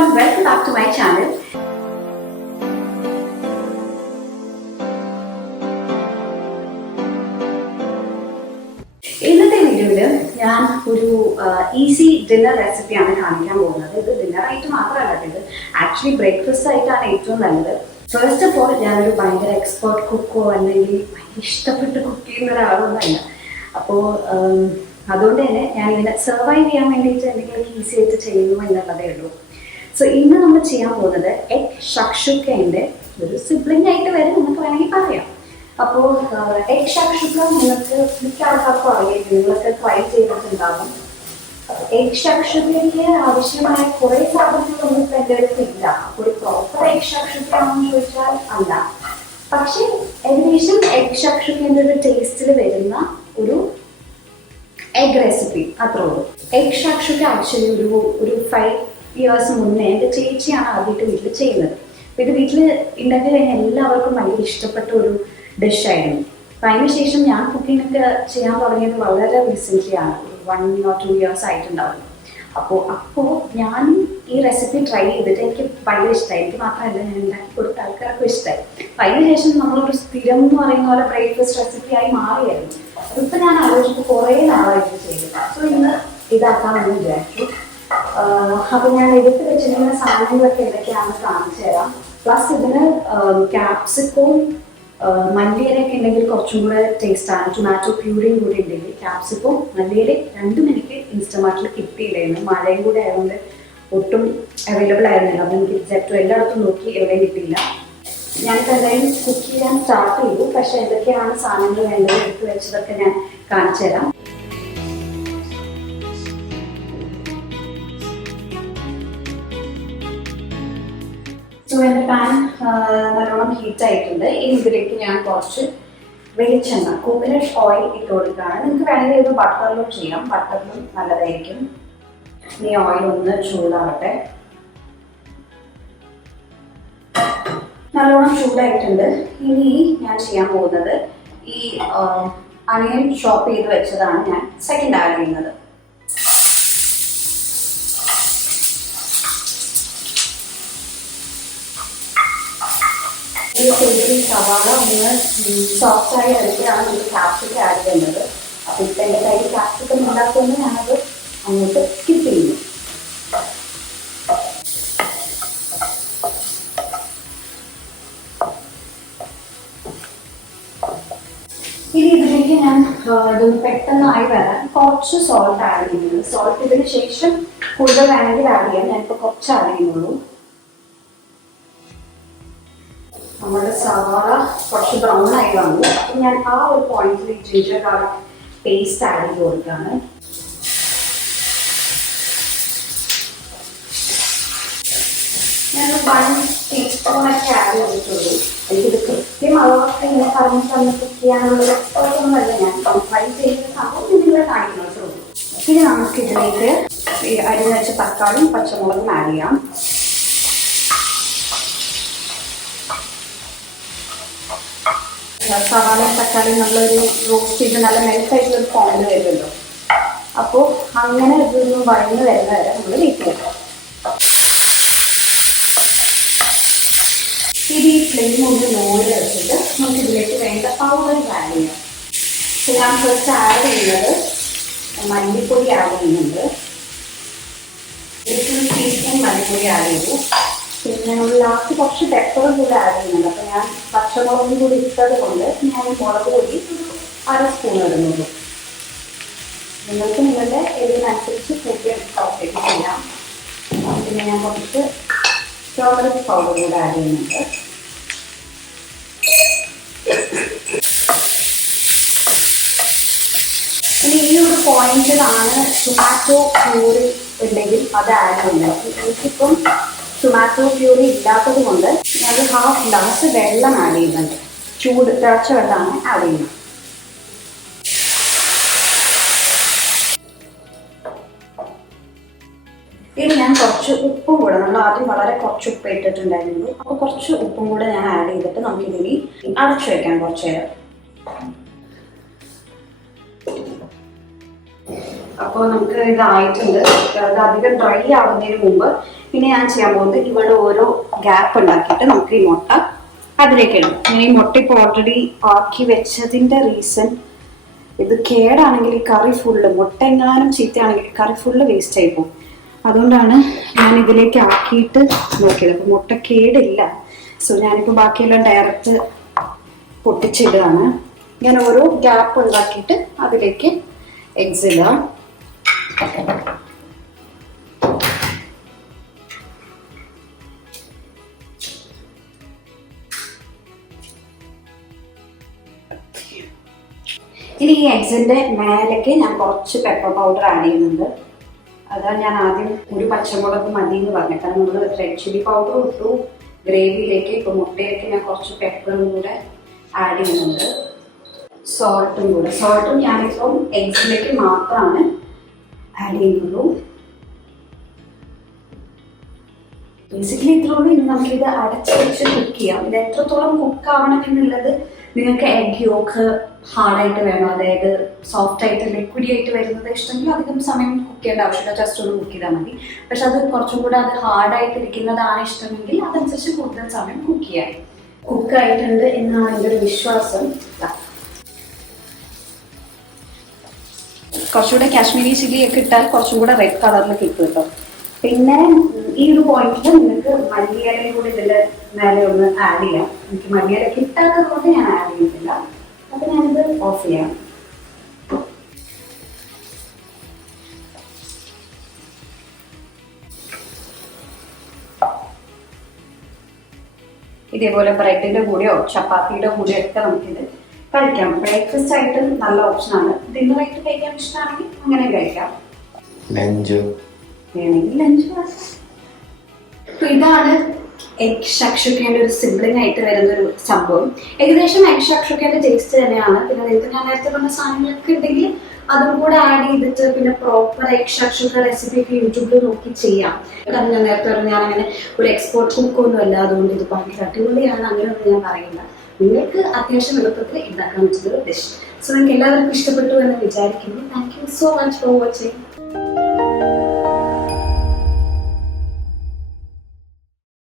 everyone, welcome back to my channel. ഇന്നത്തെ വീഡിയോയിൽ ഞാൻ ഒരു ഈസി ഡിന്നർ റെസിപ്പിയാണ് കാണിക്കാൻ പോകുന്നത്. ഇത് ഡിന്നർ ആയിട്ട് മാത്രമല്ല, ഇത് ആക്ച്വലി ബ്രേക്ക്ഫാസ്റ്റ് ആയിട്ടാണ് ഏറ്റവും നല്ലത്. ഫസ്റ്റ് ഓഫ് ഓൾ ഞാനൊരു ഭയങ്കര എക്സ്പേർട്ട് കുക്കോ അല്ലെങ്കിൽ ഭയങ്കര ഇഷ്ടപ്പെട്ട് കുക്ക് ചെയ്യുന്ന ഒരാളൊന്നുമല്ല. അപ്പോൾ അതുകൊണ്ട് തന്നെ ഞാനിങ്ങനെ സർവൈവ് ചെയ്യാൻ വേണ്ടിയിട്ട് എന്തെങ്കിലും ഈസി ആയിട്ട് ചെയ്യുന്നു എന്നുള്ളതേ ഉള്ളൂ. സോ ഇന്ന് നമ്മൾ ചെയ്യാൻ പോകുന്നത് എഗ് ഷക്ഷുക്കയുടെ ഒരു സിബ്ലിംഗ് ആയിട്ട് വരെ നമുക്ക് വേണമെങ്കിൽ പറയാം. അപ്പോൾ എഗ് ഷക്ഷുക്ക നിങ്ങൾക്ക് മിക്ക ആൾക്കാർക്കും അറിയാം, നിങ്ങളൊക്കെ ട്രൈ ചെയ്തിട്ടുണ്ടാകും. എഗ് ഷക്ഷുക്കയ്ക്ക് ആവശ്യമായ കുറേ സാധനങ്ങളൊന്നും ഇപ്പം എൻ്റെ അടുത്തില്ല. അപ്പോൾ ഒരു പ്രോപ്പർ എഗ് ഷക്ഷുക്കയാണെന്ന് ചോദിച്ചാൽ അല്ല, പക്ഷേ ഏകദേശം എഗ് ഷക്ഷുക്കയുടെ ഒരു ടേസ്റ്റിൽ വരുന്ന ഒരു എഗ് റെസിപ്പി അത്രേ ഉള്ളൂ. എഗ് ഷക്ഷുക്ക ആക്ച്വലി ഒരു 5 years മുന്നേ എൻ്റെ ചേച്ചിയാണ് ആദ്യമായിട്ട് വീട്ടിൽ ചെയ്യുന്നത്. അപ്പോൾ ഇത് വീട്ടിൽ ഉണ്ടാക്കി കഴിഞ്ഞാൽ എല്ലാവർക്കും ഭയങ്കര ഇഷ്ടപ്പെട്ട ഒരു ഡിഷായിരുന്നു. അപ്പം അതിനുശേഷം ഞാൻ കുക്കിംഗ് ഒക്കെ ചെയ്യാൻ തുടങ്ങിയത് വളരെ റീസെൻ്റ്ലി ആണ്, 1 or 2 years ആയിട്ടുണ്ടാവും. അപ്പോൾ ഞാൻ ഈ റെസിപ്പി ട്രൈ ചെയ്തിട്ട് എനിക്ക് ഭയങ്കര ഇഷ്ടമായി. എനിക്ക് മാത്രമല്ല, ഞാൻ ഉണ്ടാക്കി കൊടുത്ത ആൾക്കാർക്കും ഇഷ്ടമായി. അപ്പം അതിനുശേഷം നമ്മളൊരു സ്ഥിരം എന്ന് പറയുന്ന പോലെ ബ്രേക്ക്ഫാസ്റ്റ് റെസിപ്പി ആയി മാറിയായിരുന്നു. അതിപ്പോൾ ഞാൻ ആലോചിച്ചപ്പോൾ കുറേ നാളായിട്ട് ചെയ്തില്ല. സോ ഇന്ന് ഇതാക്കാമെന്ന് വിചാരിച്ചു. അപ്പം ഞാൻ എടുത്ത് വെച്ചിരിക്കുന്ന സാധനങ്ങളൊക്കെ എന്തൊക്കെയാണെന്ന് കാണിച്ചു തരാം. പ്ലസ് ഇതിന് ക്യാപ്സിക്കവും മല്ലിയിലൊക്കെ ഉണ്ടെങ്കിൽ കുറച്ചും കൂടെ ടേസ്റ്റാണ്. ടൊമാറ്റോ പ്യൂരിയും കൂടി ഉണ്ടെങ്കിൽ ക്യാപ്സിക്കവും മല്ലിയില രണ്ടും എനിക്ക് ഇൻസ്റ്റമാർട്ടിൽ കിട്ടിയില്ലായിരുന്നു. മഴയും കൂടെ ആയതുകൊണ്ട് ഒട്ടും അവൈലബിൾ ആയിരുന്നില്ല. അപ്പം എനിക്ക് എക്സാക്റ്റ് എല്ലായിടത്തും നോക്കി എവിടെയും കിട്ടിയില്ല. ഞാനിപ്പോൾ എന്തായാലും കുക്ക് ചെയ്യാൻ സ്റ്റാർട്ട് ചെയ്തു. പക്ഷേ എന്തൊക്കെയാണ് സാധനങ്ങൾ വേണ്ടത് എടുത്ത് വെച്ചതൊക്കെ ഞാൻ കാണിച്ചു തരാം. സോ എൻ്റെ പാൻ നല്ലോണം ഹീറ്റ് ആയിട്ടുണ്ട്. ഇതിലേക്ക് ഞാൻ കുറച്ച് വെളിച്ചെണ്ണ, കോക്കനട്ട് ഓയിൽ ഇട്ട് കൊടുക്കുകയാണ്. നിങ്ങൾക്ക് വേണമെങ്കിൽ ഇത് ബട്ടറിലും ചെയ്യാം, ബട്ടറിലും നല്ലതായിരിക്കും. ഈ ഓയിൽ ഒന്ന് ചൂടാവട്ടെ. നല്ലോണം ചൂടായിട്ടുണ്ട്. ഇനി ഞാൻ ചെയ്യാൻ പോകുന്നത് ഈ അണിയൻ ചോപ്പ് ചെയ്ത് വെച്ചതാണ് ഞാൻ സെക്കൻഡ് ആഡ് ചെയ്യുന്നത്. ഈ സവാള ഒന്ന് സോഫ്റ്റായി എടുക്കുകയാണ് നമുക്ക് ക്യാപ്സിക്കം ആഡ് ചെയ്യുന്നത്. അപ്പോൾ ഇപ്പം എൻ്റെ കയ്യിൽ ക്യാപ്സിക്കം ഉണ്ടാക്കുമ്പോൾ ഞാനത് അങ്ങോട്ട് സ്കിപ്പ് ചെയ്യുന്നു. ഇനി ഇതിലേക്ക് ഞാൻ ഇതൊന്ന് പെട്ടെന്നായി വരാൻ കുറച്ച് സോൾട്ട് ആഡ് ചെയ്യുന്നുണ്ട്. സോൾട്ട് ഇതിന് ശേഷം കൂടുതൽ വേണമെങ്കിൽ ആഡ് ചെയ്യാം. ഞാനിപ്പോൾ കുറച്ച് ആഡ് ചെയ്യുന്നുള്ളൂ. നമ്മുടെ സവാള കുറച്ച് ബ്രൗൺ ആയി വന്നു. ഞാൻ ആ ഒരു പോയിന്റിൽ ജിഞ്ചർ ഗാർലിക് പേസ്റ്റ് ആഡ് ചെയ്ത് കൊടുക്കുകയാണ്. ഞാൻ 1 ടീസ്പൂണൊക്കെ ആഡ് ചെയ്തിട്ടുള്ളൂ. എനിക്കിത് കൃത്യം അളവൊക്കെ ഇങ്ങനെ പറഞ്ഞ് തന്നെ കുക്ക് ചെയ്യാനുള്ള എക്സ്പേർട്ടൊന്നുമല്ല. ഞാൻ ട്രൈ ചെയ്യുന്ന സംഭവം നിങ്ങളെ കാണിക്കുന്നതേ ഉള്ളൂ. ഇനി നമുക്കിതിലേക്ക് അരിഞ്ഞ് വെച്ച തക്കാളിയും പച്ചമുളകും ആഡ് ചെയ്യാം. സവാളയും തക്കാളിയും നമ്മളൊരു റോസ്റ്റ് ചെയ്ത് നല്ല മെൽറ്റായിട്ടുള്ളൊരു ഫോമിൽ വരുമല്ലോ. അപ്പോൾ അങ്ങനെ ഇതൊന്നും വഴന്ന് വരുന്ന വരെ നമ്മൾ വെയിറ്റ് ചെയ്യണം. ഈ ഫ്ലെയിം കൊണ്ട് ലോയിൽ വെച്ചിട്ട് നമുക്ക് ഇതിലേക്ക് വേണ്ട പൗഡർ ആഡ് ചെയ്യാം. ഞാൻ ഫസ്റ്റ് ആഡ് ചെയ്യുന്നത് മല്ലിപ്പൊടി ആഡ് ചെയ്യുന്നുണ്ട്. 1 ടീസ്പൂൺ മല്ലിപ്പൊടി ആഡ് ചെയ്തു. പിന്നെ നമ്മൾ ലാസ്റ്റ് കുറച്ച് പെപ്പറും കൂടെ ആഡ് ചെയ്യുന്നുണ്ട്. അപ്പോൾ ഞാൻ പച്ചമുളകും കൂടി ഇട്ടത് കൊണ്ട് ഞാൻ മുളക് പൊടി 1/2 സ്പൂൺ ഇടുന്നുള്ളൂ. നിങ്ങൾക്ക് നിങ്ങളുടെ എരിവിനനുസരിച്ച് കൂട്ടി ഓപ്പറേറ്റ് ചെയ്യാം. പിന്നെ ഞാൻ കുറച്ച് ടർമറിക് പൗഡർ കൂടെ ആഡ് ചെയ്യുന്നുണ്ട്. ഇനി ഈ ഒരു പോയിന്റിലാണ് ടൊമാറ്റോ പ്യൂരി ഉണ്ടെങ്കിൽ അത് ആഡ് ചെയ്യുന്നത്. എനിക്കിപ്പം ടൊമാറ്റോ പ്യൂരി ഇല്ലാത്തത് കൊണ്ട് ഞാൻ 1/2 ഗ്ലാസ് വെള്ളം ആഡ് ചെയ്യുന്നുണ്ട്. തിളച്ച വെള്ളമാണ് ആഡ് ചെയ്യുന്നത്. ഇനി ഞാൻ കുറച്ച് ഉപ്പും കൂടെ, നമ്മൾ ആദ്യം വളരെ കുറച്ച് ഉപ്പ് ഇട്ടിട്ടുണ്ടായിരുന്നു, അപ്പോൾ കുറച്ച് ഉപ്പും കൂടെ ഞാൻ ആഡ് ചെയ്തിട്ട് നമുക്കിതിനി അടച്ചു വയ്ക്കാം കുറച്ച് നേരം. അപ്പോൾ നമുക്ക് ഇതായിട്ടുണ്ട്. അത് അധികം ഡ്രൈ ആവുന്നതിന് മുമ്പ് പിന്നെ ഞാൻ ചെയ്യാൻ പോകുന്നത് ഇവിടെ ഓരോ ഗ്യാപ്പ് ഉണ്ടാക്കിയിട്ട് നമുക്ക് ഈ മുട്ട അതിലേക്ക് ഇടും. ഞാൻ ഈ മുട്ട ഇപ്പോൾ ഓൾറെഡി ആക്കി വെച്ചതിൻ്റെ റീസൺ, ഇത് കേടാണെങ്കിൽ ഈ കറി ഫുള്ള്, മുട്ട എങ്ങാനും ചീത്തയാണെങ്കിൽ കറി ഫുള്ള് വേസ്റ്റ് ആയി പോകും. അതുകൊണ്ടാണ് ഞാൻ ഇതിലേക്ക് ആക്കിയിട്ട് നോക്കിയത്. അപ്പോൾ മുട്ട കേടില്ല. സോ ഞാനിപ്പോൾ ബാക്കിയെല്ലാം ഡയറക്റ്റ് പൊട്ടിച്ചിടുകയാണ്. ഞാൻ ഓരോ ഗ്യാപ്പ് ഉണ്ടാക്കിയിട്ട് അതിലേക്ക് എഗ്സ് ഇടാം. ഇനി ഈ എഗ്സിന്റെ മേലേക്ക് ഞാൻ കുറച്ച് പെപ്പർ പൗഡർ ആഡ് ചെയ്യുന്നുണ്ട്. അതാണ് ഞാൻ ആദ്യം ഒരു പച്ചമുളക് മതി എന്ന് പറഞ്ഞത്. കാരണം നമ്മൾ റെഡ് ചില്ലി പൗഡർ ഇട്ടു ഗ്രേവിയിലേക്ക്. ഇപ്പൊ മുട്ടയിലേക്ക് ഞാൻ കുറച്ച് പെപ്പറും കൂടെ ആഡ് ചെയ്യുന്നുണ്ട്. സോൾട്ടും കൂടെ. സോൾട്ടും ഞാനിപ്പം എഗ്സിലേക്ക് മാത്രമാണ് ആഡ് ചെയ്യുന്നുള്ളൂ. ബേസിക്കലി ഇത്രയുള്ളൂ. ഇനി നമുക്കിത് അടച്ച് വെച്ച് കുക്ക് ചെയ്യാം. ഇത് എത്രത്തോളം കുക്ക് ആവണം എന്നുള്ളത് നിങ്ങൾക്ക് എഗ് യോക്ക് ഹാർഡായിട്ട് വേണോ, അതായത് സോഫ്റ്റ് ആയിട്ട് ലിക്വിഡി ആയിട്ട് വരുന്നത് ഇഷ്ടമെങ്കിൽ അധികം സമയം കുക്ക് ചെയ്യേണ്ട ആവശ്യമില്ല, ജസ്റ്റ് ഒന്ന് കുക്ക് ചെയ്താൽ മതി. പക്ഷെ അത് കുറച്ചും കൂടെ അത് ഹാർഡായിട്ട് ഇരിക്കുന്നതാണ് ഇഷ്ടമെങ്കിൽ അതനുസരിച്ച് കൂടുതൽ സമയം കുക്ക് ചെയ്യാം. കുക്ക് ആയിട്ടുണ്ട് എന്നാണ് എൻ്റെ ഒരു വിശ്വാസം. കുറച്ചുകൂടെ കാശ്മീരി ചില്ലി ഒക്കെ ഇട്ടാൽ കുറച്ചും കൂടെ റെഡ് കളറിൽ കിട്ടും കേട്ടോ. പിന്നെ ഈ ഒരു പോയിന്റിൽ നിങ്ങൾക്ക് മല്ലിയിലയും കൂടി ഇതിൻ്റെ മേലെ ഒന്ന് ആഡ് ചെയ്യാം. എനിക്ക് മല്ലിയില കിട്ടാത്തത് കൊണ്ട് ഞാൻ ആഡ് ചെയ്യുന്നില്ല. അപ്പൊ ഞാനിത് ഓഫ് ചെയ്യാം. ഇതേപോലെ ബ്രെഡിന്റെ കൂടെയോ ചപ്പാത്തിയുടെ കൂടെയോ ഒക്കെ നമുക്കിത് കഴിക്കാം. ബ്രേക്ക്ഫാസ്റ്റ് ആയിട്ട് നല്ല ഓപ്ഷനാണ്. ഡിന്നറായിട്ട് കഴിക്കാൻ ഇഷ്ടമാണെങ്കിൽ അങ്ങനെ കഴിക്കാം. വേണമെങ്കിൽ ലഞ്ച്. അപ്പൊ ഇതാണ് എഗ് ഷക്ഷുക്കയുടെ ഒരു സിബ്ലിംഗ് ആയിട്ട് വരുന്ന ഒരു സംഭവം. ഏകദേശം എഗ് ഷക്ഷുക്കയുടെ ടേസ്റ്റ് തന്നെയാണ്. പിന്നെ നിങ്ങൾക്ക് ഞാൻ നേരത്തെ പറഞ്ഞ സാധനങ്ങളൊക്കെ ഉണ്ടെങ്കിൽ അതും കൂടെ ആഡ് ചെയ്തിട്ട് പിന്നെ പ്രോപ്പർ എഗ് ഷക്ഷുക്ക റെസിപ്പി ഒക്കെ യൂട്യൂബിൽ നോക്കി ചെയ്യാം. കാരണം ഞാൻ നേരത്തെ പറഞ്ഞ ഞാൻ അങ്ങനെ ഒരു എക്സ്പോർട്ട് കുക്കൊന്നും അല്ല, അതുകൊണ്ട് ഇത് ഭയങ്കര അടിപൊളിയാണ് അങ്ങനെയൊന്നും ഞാൻ പറയില്ല. നിങ്ങൾക്ക് അത്യാവശ്യം എളുപ്പത്തിൽ ഉണ്ടാക്കാൻ പറ്റുന്ന ഒരു ഡിഷ്. സോ നിങ്ങൾക്ക് എല്ലാവർക്കും ഇഷ്ടപ്പെട്ടു എന്ന് വിചാരിക്കുന്നു. Thank you so much for watching.